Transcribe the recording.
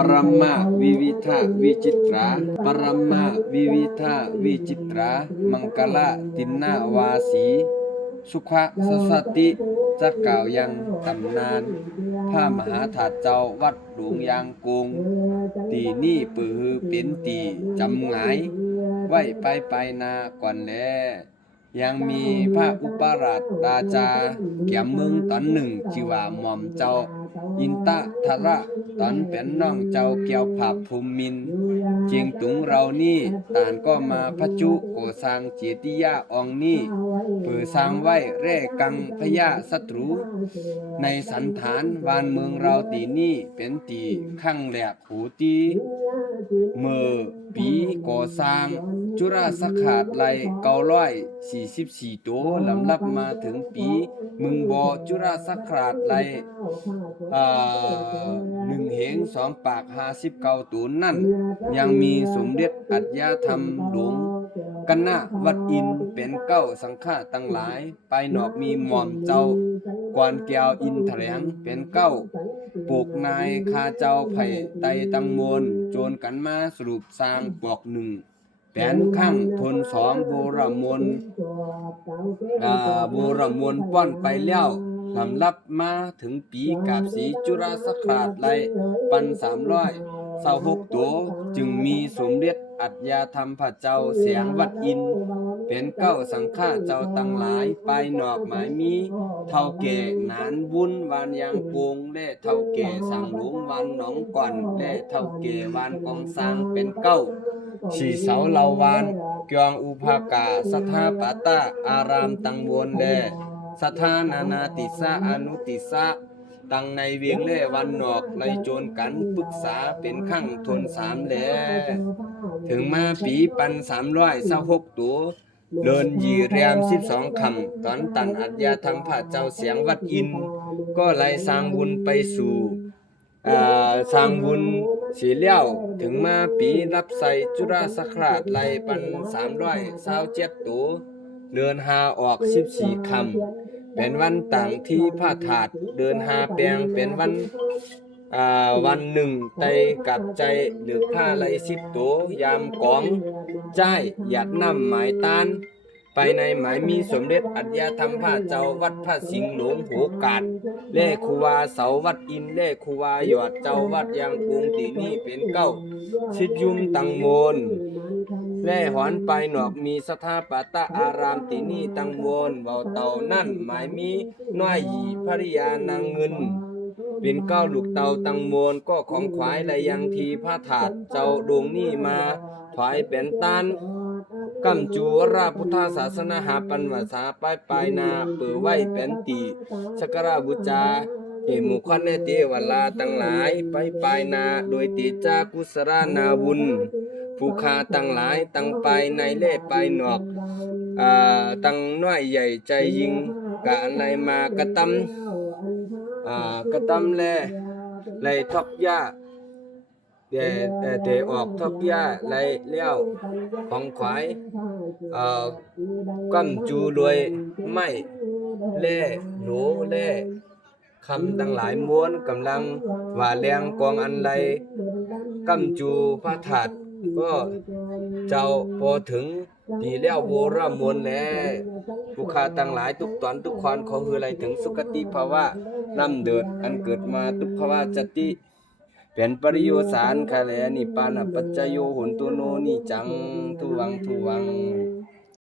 ปรมาวิวิทาวิจิตรา ปรมาวิวิทาวิจิตรา มังกลาตินนาวาสี สุขะสสติจะกล่าวยังตำนานพระมหาถาเจ้าวัดหลวงยางกง ตีนี่ปือเป็นตีจำหงายไว้ไปไปนาก่อนแล ยังมีพระอุปราชราชาเกี่ยมเมืองตอนหนึ่งชื่อว่าหม่อมเจ้า อินตะทระตอนเป็นน้องเจ้าเกี่ยวผับภูมินเจียงตุงเรานี่ต่านก็มาพระจุโกสร้างเจติยาองนี่เปือสร้างไว้เร่กังพยาศัตรู ในสันฐานวานเมืองเราตีนี่เป็นตีข้างแหลกหูตีเมื่อปีก่อสร้างจุราสขาดไลเก้าร้อยสี่สิบสี่ตัวลำลับมาถึงปี มึงบอจุราสขาดไลอ่าหนึ่งเหงสองปากห้าสิบเก้าตัวนั่น ยังมีสมเด็จอัจยธรรมหลวงกันนะวัดอินเป็นเก้าสังฆาตั้งหลาย ไปหนอกมีหม่อมเจ้ากวนแก้วอินแถลงเป็นเก้าปลูกนายคาเจ้าไผ่ไตตังมวลโจรกันมาสรุปสร้างปอกหนึ่งแผนข้างทนสองโบรมนโบรมนป้อนไปแล้ว ลำลับมาถึงปีกาบสีจุราสคราดไลปันสามร้อยเศร้าหกตัวจึงมีสมเด็จอัจยาธรรมพระเจ้าเสียงวัดอิน เป็นเก้าสังฆาเจ้าตั้งหลายไปหนอกหมายมี เท่าแก่นานบุญวานยางโปงและเท่าแก่สังหลวงวานหนองก่อนและเท่าแก่วานกองสร้างเป็นเก้าสีเสาเหลาวานกียงอุภากาสถาปตาอารามตังวนแล สถานานาติสาอนุติสะตังในเวียงเล่วันนอกไลโจรกันปรึกษาเป็นขั้งทนสามแลถึงมาปีปันสามร้อยเศร้าหกตัวเดินยีเรียมสิบสองคำตอนตันอัจยาธรรมพระเจ้าเสียงวัดอิน ก็ไล่สร้างบุญไปสู่อ่าสร้างบุญสีเลี้ยวถึงมาปีรับใส่จุราสคราดไล่ปันสามร้อยสาวเจ็ดตัว เดินหาออกสิบสี่คำเป็นวันต่างที่ผ้าถาด เดินหาแปลงเป็นวันอ่าวันหนึ่งไตกับใจหรือผ้าไหลสิบตัวยามกองใจหยัดน้ำหมายตานไปในหมายมีสมเด็จอัจยธรรมพระเจ้าวัดพระสิงห์หลวงโหกาดเล่คูวาเสาวัดอินเล่คูวาหยอดเจ้าวัดยางกรุงตีนี่เป็นเก้าชิดยุ่มตังมน เล่หอนไปหนอกมีสถาปัตตอารามตีนี่ตังโมนเบาเต่านั่นหมายมีน้อยหยีภริยานางเงิน เป็นเก้าลูกเตาตังมวลก็ของขวายและยังทีพระถาดเจ้าดวงนี่มาถวายเป็นตานกำจูวราพุทธศาสนาหาปันวาสาปายปายนาเปิดไว้เป็นตีชกราบูชาเอหมุคันเนเตวลาตั้งหลายไปปายนา โดยติจากุสรานาบุญ ผู้คาตั้งหลายตั้งไปในเล่ไปหนอกอ่าตั้งน้อยใหญ่ใจยิงกะอะไรมากระตำอ่ากระตำแลไล่ทอกหญ้าเดเอ่อเดออกทอกหญ้าไล่เลี้ยวของขวายอ่อกำจูรวยไม้แล่โหลแล่คำตั้งหลายม้วนกำลังว่าแรงกองอันไรกำจูพระถาด ก็เจ้าพอถึงดีแล้วโวรมวลแลบุคาตั้งหลายทุกตอนทุกคอนขอคืออะไรถึงสุคติภาวะนำเดิดอันเกิดมาทุกภาวะจติเป็นปริโยสารคาแลนิปานะปัจจโยหุนตุโนนิจังทุวังทุวัง